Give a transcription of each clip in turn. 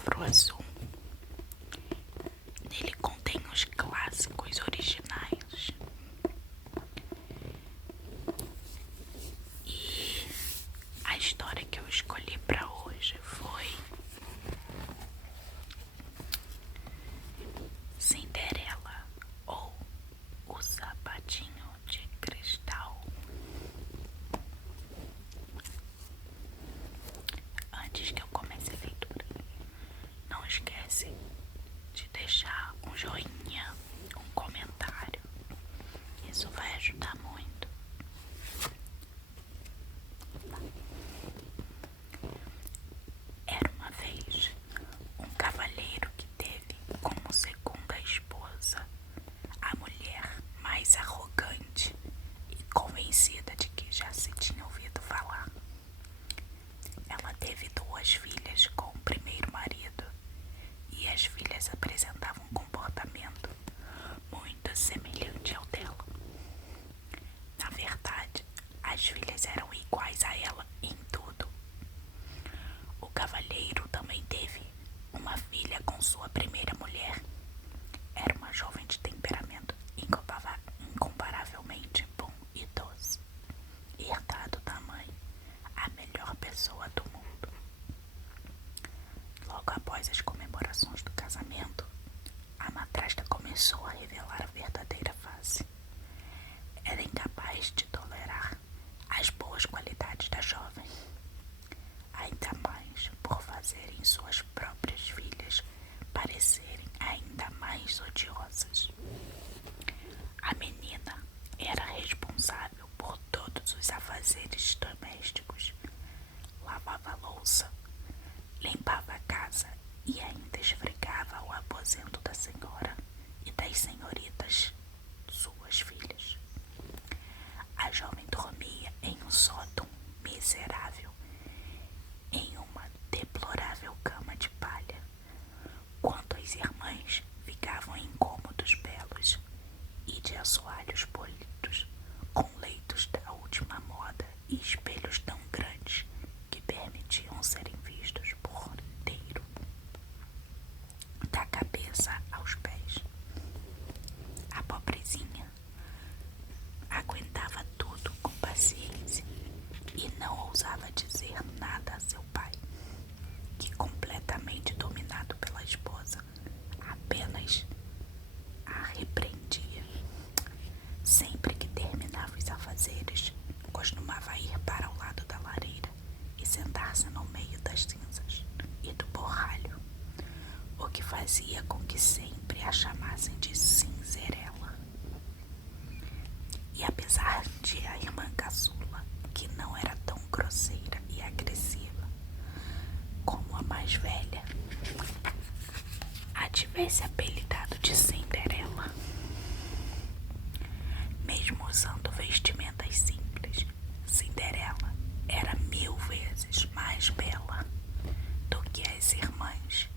livro azul. Ele contém os clássicos originais. E a história que eu escolhi para hoje foi Cinderela ou O Sapatinho de Cristal. Antes que eu comece a leitura, não esquece de deixar um joinha, um comentário. Isso vai ajudar muito. Era uma vez um cavalheiro que teve como segunda esposa a mulher mais arrogante e convencida de que já se tinha ouvido falar. Ela teve 2 filhas com o primeiro marido e as filhas apresentavam um comportamento muito semelhante ao dela. Na verdade, as filhas eram iguais a ela em tudo. O cavalheiro também teve uma filha com sua primeira mulher. Era uma jovem de temperamento incomparavelmente bom e doce, herdado da mãe, a melhor pessoa do mundo. Logo após as comemorações do casamento, a madrasta começou a revelar a verdadeira face. Era incapaz de tolerar as boas qualidades da jovem, ainda mais por fazerem suas próprias filhas parecerem ainda mais odiosas. A menina era responsável por todos os afazeres domésticos, lavava a louça, limpava a casa e ainda esfregava o aposento da senhora e das senhoritas, suas filhas. A jovem dormia em um sótão miserável, em uma deplorável cama de palha, quanto as irmãs ficavam em cômodos belos e de assoalhos polidos, com leitos da última moda e espelhos tão grandes que permitiam serem vistos por inteiro, da cabeça aos pés. A pobrezinha aguentava tudo com paciência e não ousava dizer nada a seu pai, que, completamente dominado pela esposa, apenas a repreendia. Sempre que terminava os afazeres, costumava ir para o lado da lareira e sentar-se no meio das cinzas e do borralho, o que fazia com que sempre a chamassem de Cinderela. E apesar de a irmã caçula, que não era tão grosseira e agressiva como a mais velha, a tivesse apelidado de Cinderela, mesmo usando vestimentas simples, Cinderela era 1000 vezes mais bela do que as irmãs,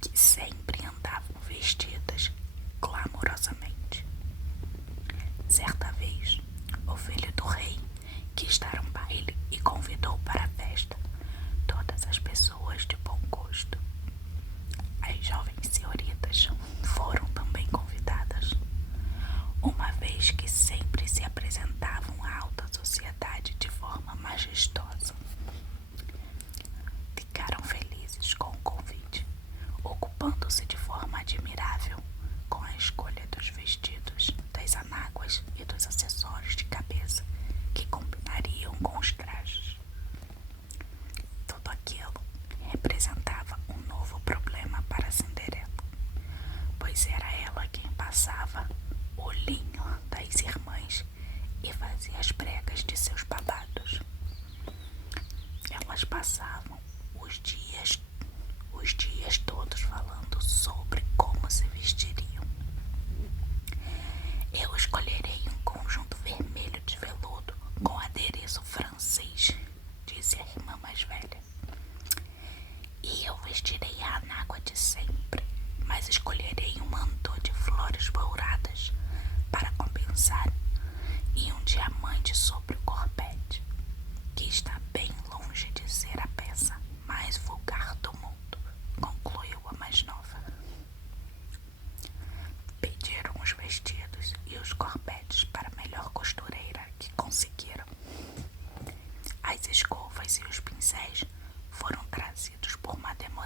que sempre andavam vestidas glamorosamente. Certa vez, o filho do rei quis dar um baile e convidou para a festa todas as pessoas de bom gosto. As jovens senhoritas foram também convidadas, uma vez que sempre se apresentavam à alta sociedade de forma majestosa. Ficaram felizes com o convite, ocupando-se de forma admirável com a escolha dos vestidos, das anáguas e dos acessórios de cabeça que combinariam com os trajes. Tudo aquilo representava um novo problema para Cinderela, pois era ela quem passava o linho das irmãs e fazia as pregas de seus babados. Elas passavam os dias todos falando sobre como se vestiriam. Eu escolherei um conjunto vermelho de veludo com adereço francês, disse a irmã mais velha. E eu vestirei a anágua de sempre, mas escolherei um manto de flores douradas para compensar e um diamante sobre o corpete, que está bem longe de ser a peça mais vulgar do mundo, concluiu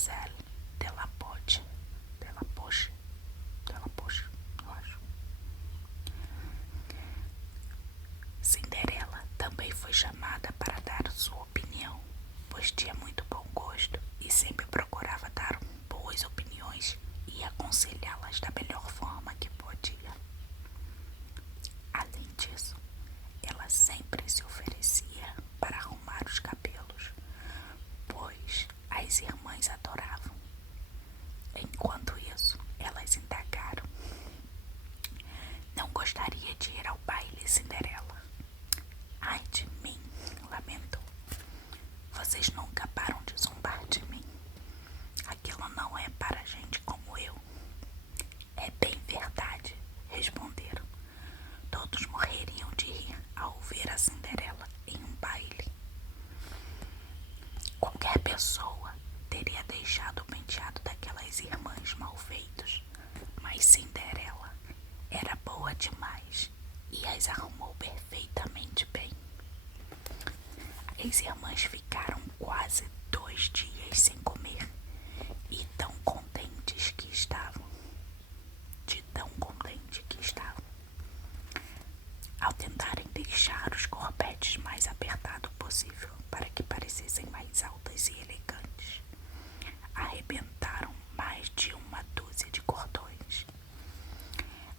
Mademoiselle Delapoche, eu acho. Cinderela também foi chamada para dar sua opinião, pois tinha muito bom gosto e sempre procurava dar boas opiniões e aconselhá-las da melhor forma que podia. Além disso, ela sempre se oferecia para arrumar os cabelos, pois as irmãs adoravam. Enquanto isso, elas indagaram: não gostaria de ir ao baile, Cinderela? Ai de mim, lamentou. Vocês nunca param de zombar de mim. Aquilo não é para gente como eu. É bem verdade, responderam. Todos morreriam de rir ao ver a Cinderela em um baile. Qualquer pessoa teria deixado o penteado daquelas irmãs mal feitos, mas Cinderela era boa demais e as arrumou perfeitamente bem. As irmãs ficaram quase 2 dias sem comer e tão contentes que estavam. Ao tentarem deixar os corpetes mais apertados possível para que parecessem mais altas e elegantes, arrebentaram mais de 1 dúzia de cordões.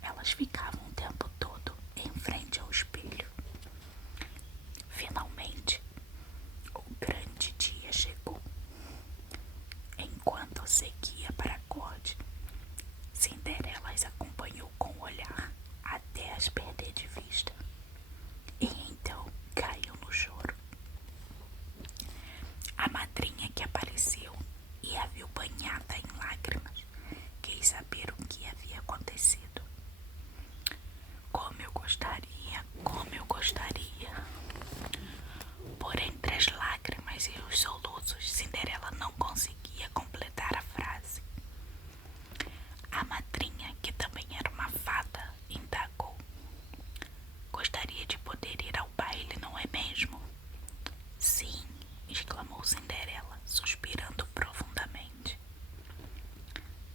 Elas ficavam o tempo todo em frente ao espelho. Finalmente, o grande dia chegou. Enquanto seguia para a corte, Cinderela as acompanhou com o olhar até as perder de vista. E então caiu no choro. A madrinha que apareceu e a viu banhada em lágrimas quis saber o que havia acontecido. Como eu gostaria. Por entre as lágrimas e os soluços, Cinderela não conseguia completar a frase. A madrinha, que também era uma fada, indagou: gostaria de poder ir ao baile, não é mesmo? Sim, exclamou Cinderela, suspirando profundamente.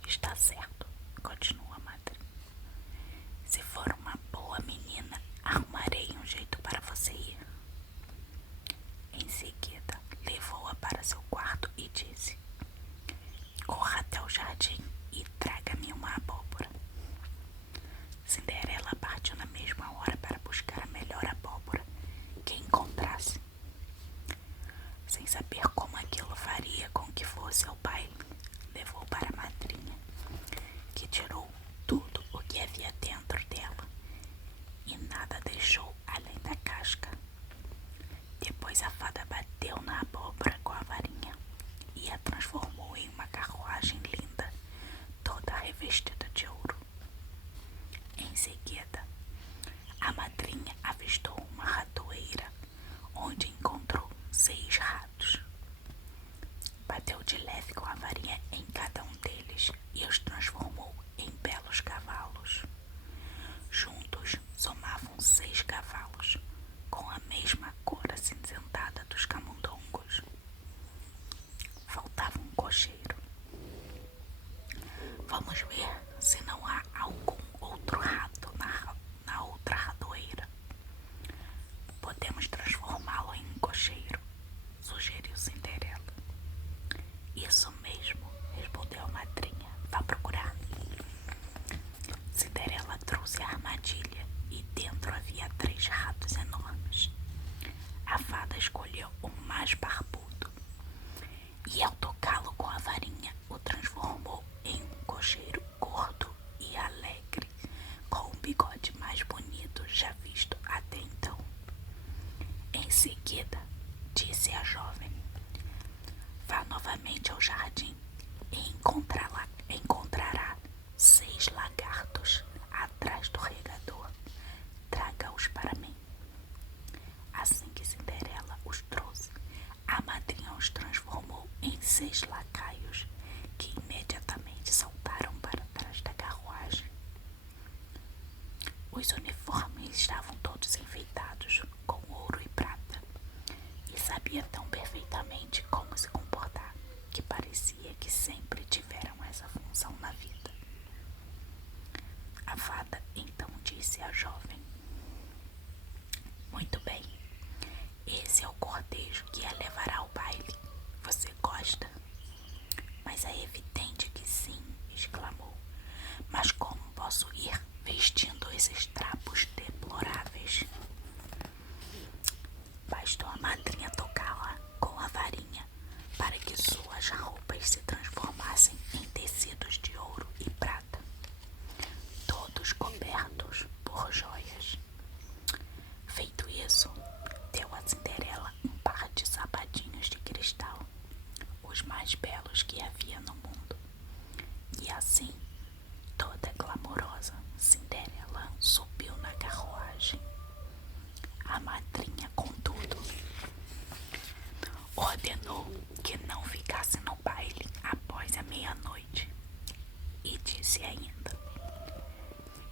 Está certo, continuou a madrinha. Se for uma boa menina, arrumarei um jeito para você ir. Em seguida, levou-a para seu quarto e disse: corra até o jardim e traga-me uma abóbora. Cinderela partiu na mesma hora para buscar a melhor abóbora que encontrasse. Sem saber como aquilo faria com que fosse ao baile, levou para a madrinha, que tirou tudo o que havia dentro dela e nada deixou além da casca. Depois a fada bateu na abóbora com a varinha e a transformou em uma carruagem linda, toda revestida de ouro. Em seguida, a madrinha avistou uma ratoeira, onde encontrou 6 ratos. Bateu de leve com a varinha em cada um deles e os transformou em belos cavalos. Juntos somavam 6 cavalos, com a mesma cor acinzentada dos camundongos. Faltava um cocheiro. Vamos ver se não há algum outro rato na outra ratoeira. Podemos transformá-lo em um cocheiro, sugeriu Cinderela. Isso mesmo, respondeu a madrinha. Vá procurar. Cinderela trouxe a armadilha e dentro havia 3 ratos enormes. A fada escolheu o mais barbudo e, ao tocá-lo com a varinha, o transformou em um cocheiro gordo e alegre, com o bigode mais bonito já visto até então. Em seguida, disse a jovem: vá novamente ao jardim e encontrará 6 lagartos atrás do regador. Traga-os para mim. Assim que Cinderela os trouxe, a madrinha os transformou em 6 lacaios, que imediatamente saltaram para trás da carruagem. Os uniformes estavam todos enfeitados com ouro e prata, e sabia tão perfeitamente como se comportar que parecia que disse a jovem. Muito bem, esse é o cortejo que a levará ao baile. Você gosta? Mas é evidente que sim, exclamou. Mas como posso ir vestindo esses trapos deploráveis? Bastou a madrinha tocá-la com a varinha para que suas roupas se transformassem em tecidos de ouro e prata, todos cobertos por joias. Feito isso, deu a Cinderela um par de sapatinhos de cristal, os mais belos que havia no mundo. E assim, toda glamourosa, Cinderela subiu na carruagem. A madrinha, contudo, ordenou que não ficasse no baile após a meia-noite e disse ainda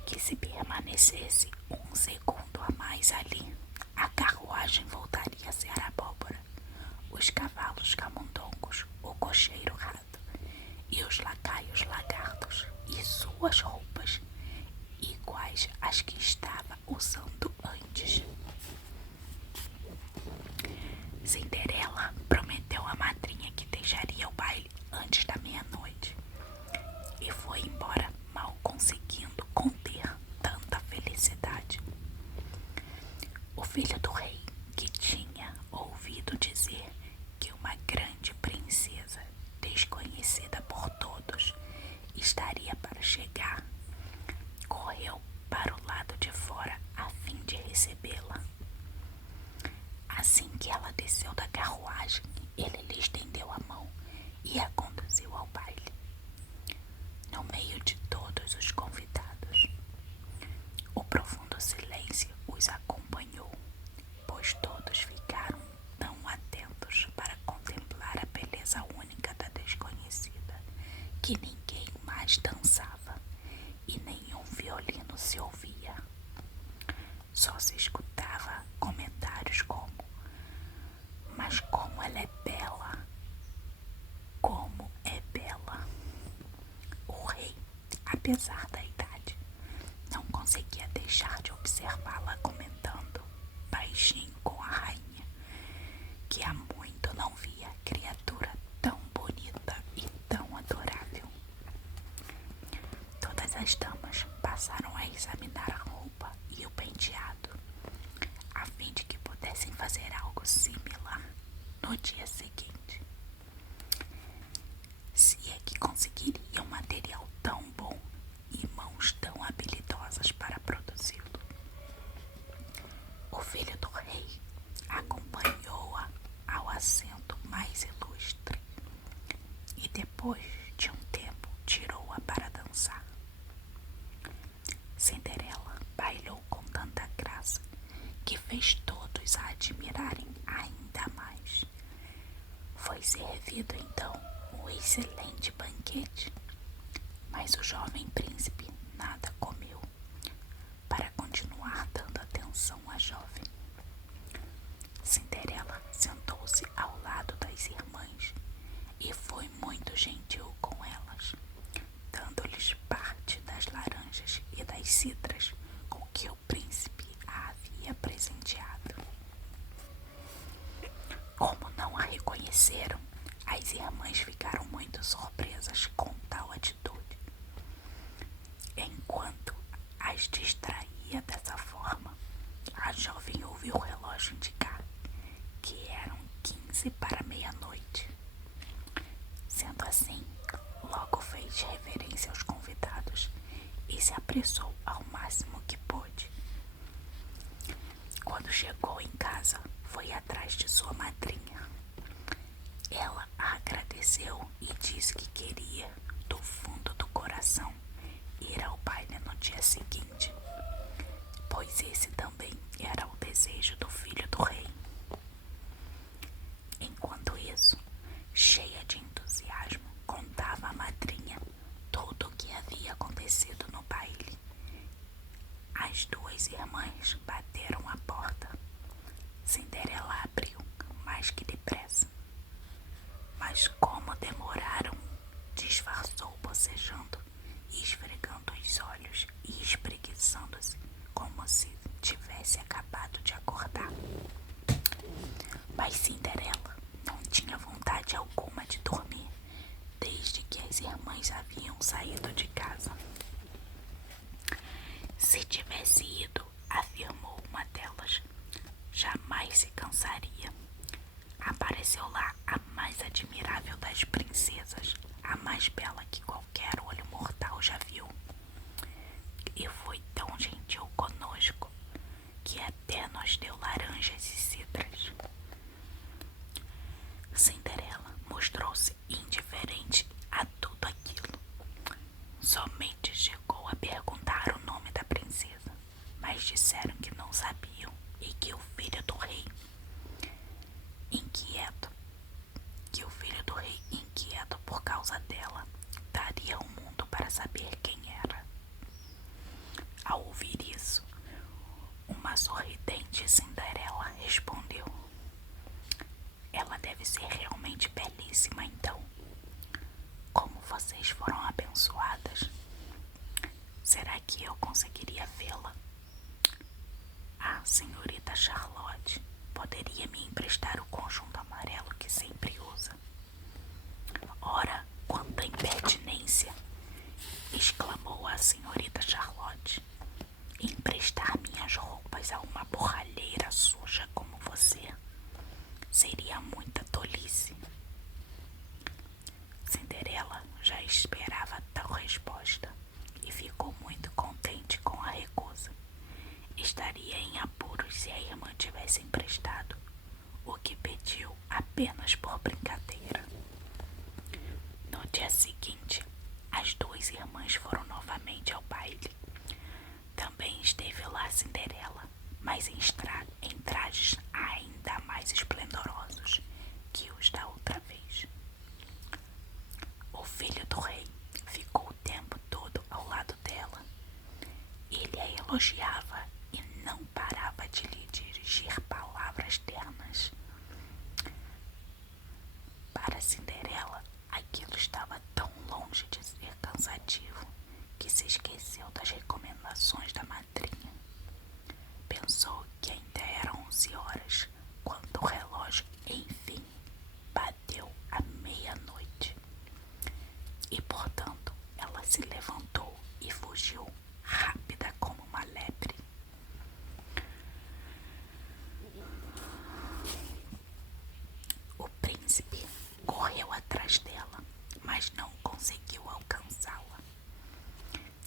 que se permanecesse um segundo a mais ali, a carruagem voltaria a ser abóbora, os cavalos camundongos, o cocheiro rato e os lacaios lagartos, e suas roupas iguais às que estava usando antes. Cinderela prometeu à madrinha que deixaria o baile antes da meia-noite e foi embora, mal conseguindo conter tanta felicidade. O filho do rei, que tinha ouvido dizer que uma grande princesa, desconhecida por todos, estaria para chegar, correu para o lado de fora a fim de recebê-la. Assim que ela desceu da carruagem, ele lhe estendeu a mão e a conduziu ao baile, no meio de todos os convidados. O profundo silêncio os acompanhou, pois todos ficaram tão atentos para contemplar a beleza única da desconhecida que ninguém mais dançava e nenhum violino se ouvia. Só se escutava comentários como: mas como ela é bela! Como é bela! O rei, apesar da idade, não conseguia deixar de observá-la comentando, baixinho com a rainha, que há muito não via criatura tão bonita e tão adorável. Todas as damas passaram a examinar a roupa e o penteado, a fim de que pudessem fazer algo similar no dia seguinte. Se é que conseguiriam material tão bom e mãos tão habilidosas para produzi-lo. O filho do rei acompanhou-a ao assento mais ilustre e depois de um tempo tirou-a para dançar. Cinderela bailou com tanta graça que fez todos a admirarem ainda mais. Foi servido então um excelente banquete, mas o jovem príncipe nada comeu para continuar dando atenção à jovem. Cinderela sentou-se ao lado das irmãs e foi muito gentil com elas, dando-lhes parte das laranjas e das cidras com que o príncipe a havia presenteado. Como não a reconheceram, as irmãs ficaram muito surpresas com tal atitude. Enquanto as distraía dessa forma, a jovem ouviu o relógio indicar que eram 15 para meia-noite. Sendo assim, logo fez reverência aos convidados e se apressou ao máximo que pôde. Quando chegou em casa, foi atrás de sua madrinha. Ela a agradeceu e disse que queria, do fundo do coração, ir ao baile no dia seguinte, pois esse também era o desejo do filho do rei. Enquanto isso, cheia de entusiasmo, contava à madrinha tudo o que havia acontecido no baile. As duas irmãs bateram à porta. Cinderela abriu mais que depressa, mas como demoraram irmãs haviam saído de casa. Se tivesse ido, afirmou uma delas, jamais se cansaria. Apareceu lá a mais admirável das princesas, a mais bela que qualquer olho mortal já viu. E foi tão gentil conosco que até nos deu laranjas e cidras. Cinderela mostrou-se indiferente a tudo aquilo. Somente chegou a perguntar o nome da princesa, mas disseram que não sabiam e que o filho do rei, inquieto por causa dela, daria o mundo para saber quem era. Ao ouvir isso, uma sorridente Cinderela respondeu: ela deve ser realmente belíssima, então. Como vocês foram abençoadas, será que eu conseguiria vê-la? Ah, senhorita Charlotte, poderia me emprestar o conjunto amarelo que sempre usa? Ora, quanta impertinência! Exclamou a senhorita Charlotte. Emprestar minhas roupas a uma borralheira suja como você seria muita tolice. Cinderela já esperava tal resposta e ficou muito contente com a recusa. Estaria em apuros se a irmã tivesse emprestado o que pediu apenas por brincadeira. No dia seguinte, as duas irmãs foram novamente ao baile. Também esteve lá Cinderela, mas em trajes ainda mais esplendorosos que os da outra vez. O filho do rei ficou o tempo todo ao lado dela. Ele a elogiava e não parava de lhe dirigir palavras ternas. Para Cinderela, aquilo estava tão longe de ser cansativo que se esqueceu das recomendações da madrinha. Pensou que ainda eram 11 horas, quando o relógio, enfim, bateu a meia-noite. E, portanto, ela se levantou e fugiu, rápida como uma lebre. O príncipe correu atrás dela, mas não conseguiu alcançá-la.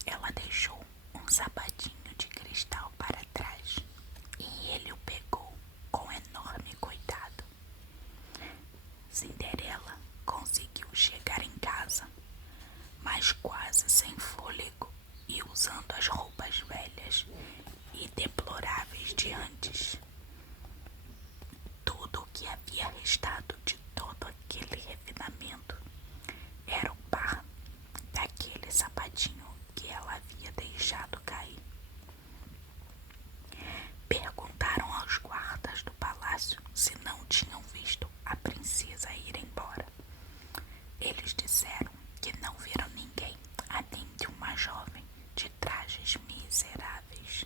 Ela deixou um sapatinho de cristal para trás e ele o pegou com enorme cuidado. Cinderela conseguiu chegar em casa, mas quase sem fôlego e usando as roupas velhas e deploráveis de antes. Tudo o que havia restado de todo aquele refinamento era o par daquele sapatinho que ela havia deixado cair. Perguntaram aos guardas do palácio se não tinham visto a princesa ir embora. Eles disseram que não viram ninguém, além de uma jovem de trajes miseráveis,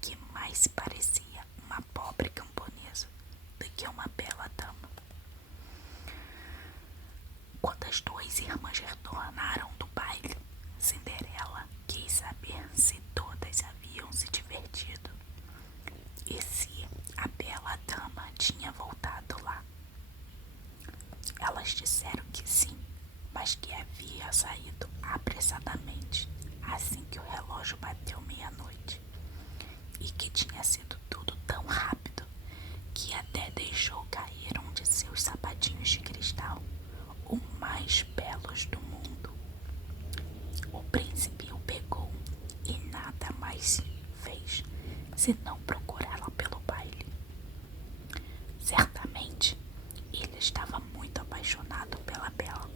que mais se parecia uma pobre camponesa do que uma bela dama. Quando as duas irmãs retornaram do baile, Cinderela quis saber se todas haviam se divertido e se a bela dama tinha voltado lá. Elas disseram que sim, mas que havia saído apressadamente assim que o relógio bateu meia-noite e que tinha sido tudo tão rápido que até deixou cair um de seus sapatinhos de cristal, os mais belos do mundo. O príncipe o pegou e nada mais fez senão procurá-la pelo baile. Certamente ele estava muito apaixonado pela bela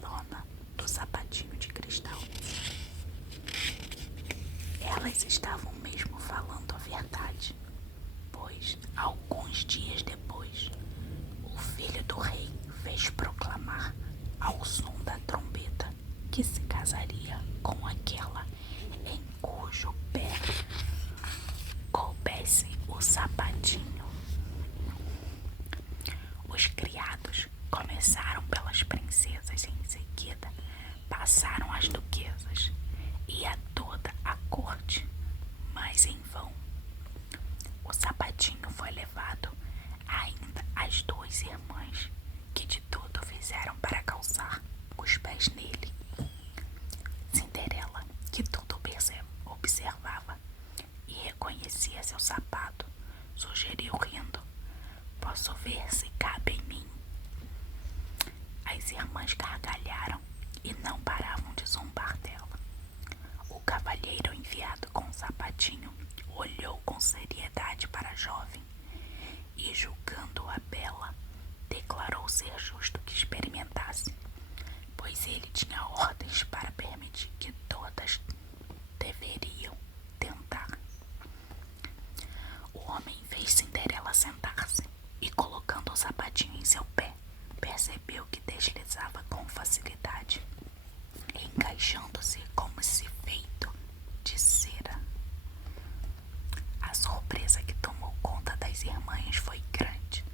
ameaçaram as duquesas e a toda a corte, mas em vão. O sapatinho foi levado ainda às duas irmãs, que de tudo fizeram para calçar os pés nele. Cinderela, que tudo observava e reconhecia seu sapato, sugeriu rindo: "Posso ver se cabe em mim?" As irmãs gargalharam e não paravam de zombar dela. O cavalheiro enviado com o sapatinho olhou com seriedade para a jovem e, julgando-a bela, declarou ser justo que experimentasse, pois ele tinha ordens para permitir que todas deveriam tentar. O homem fez Cinderela sentar-se e, colocando o sapatinho em seu pé, percebeu que deslizava com facilidade, encaixando-se como se feito de cera. A surpresa que tomou conta das irmãs foi grande,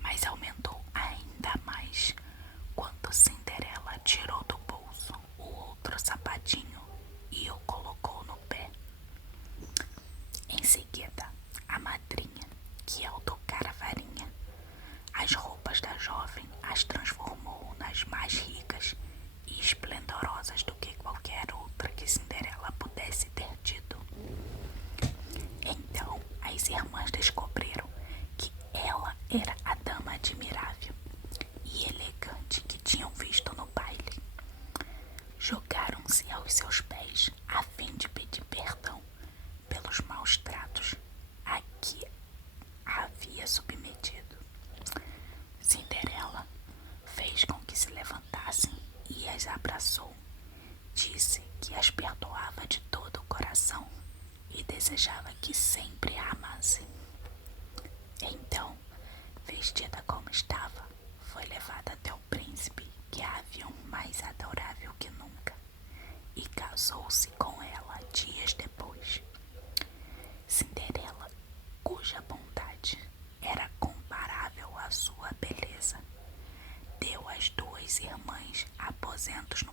mas aumentou ainda mais quando Cinderela tirou do bolso o outro sapatinho e o colocou no pé. Em seguida, a madrinha, que ao tocar a varinha, as roupas da jovem as transformou nas mais ricas e esplendorosas do que qualquer outra que Cinderela pudesse ter tido. Então as irmãs descobriram que ela era a dama admirável e elegante que tinham visto no baile. Jogaram-se aos seus pés a fim de pedir perdão pelos maus tratos a que a havia submetido. Cinderela fez com que se levantassem e as abraçou. Disse que as perdoava de todo o coração e desejava que sempre a amassem. Então, vestida como estava, foi levada até o príncipe, que a viu mais adorável que nunca, e casou-se com ela dias depois. Cinderela, cuja bondade era comparável à sua beleza, deu às duas irmãs aposentos no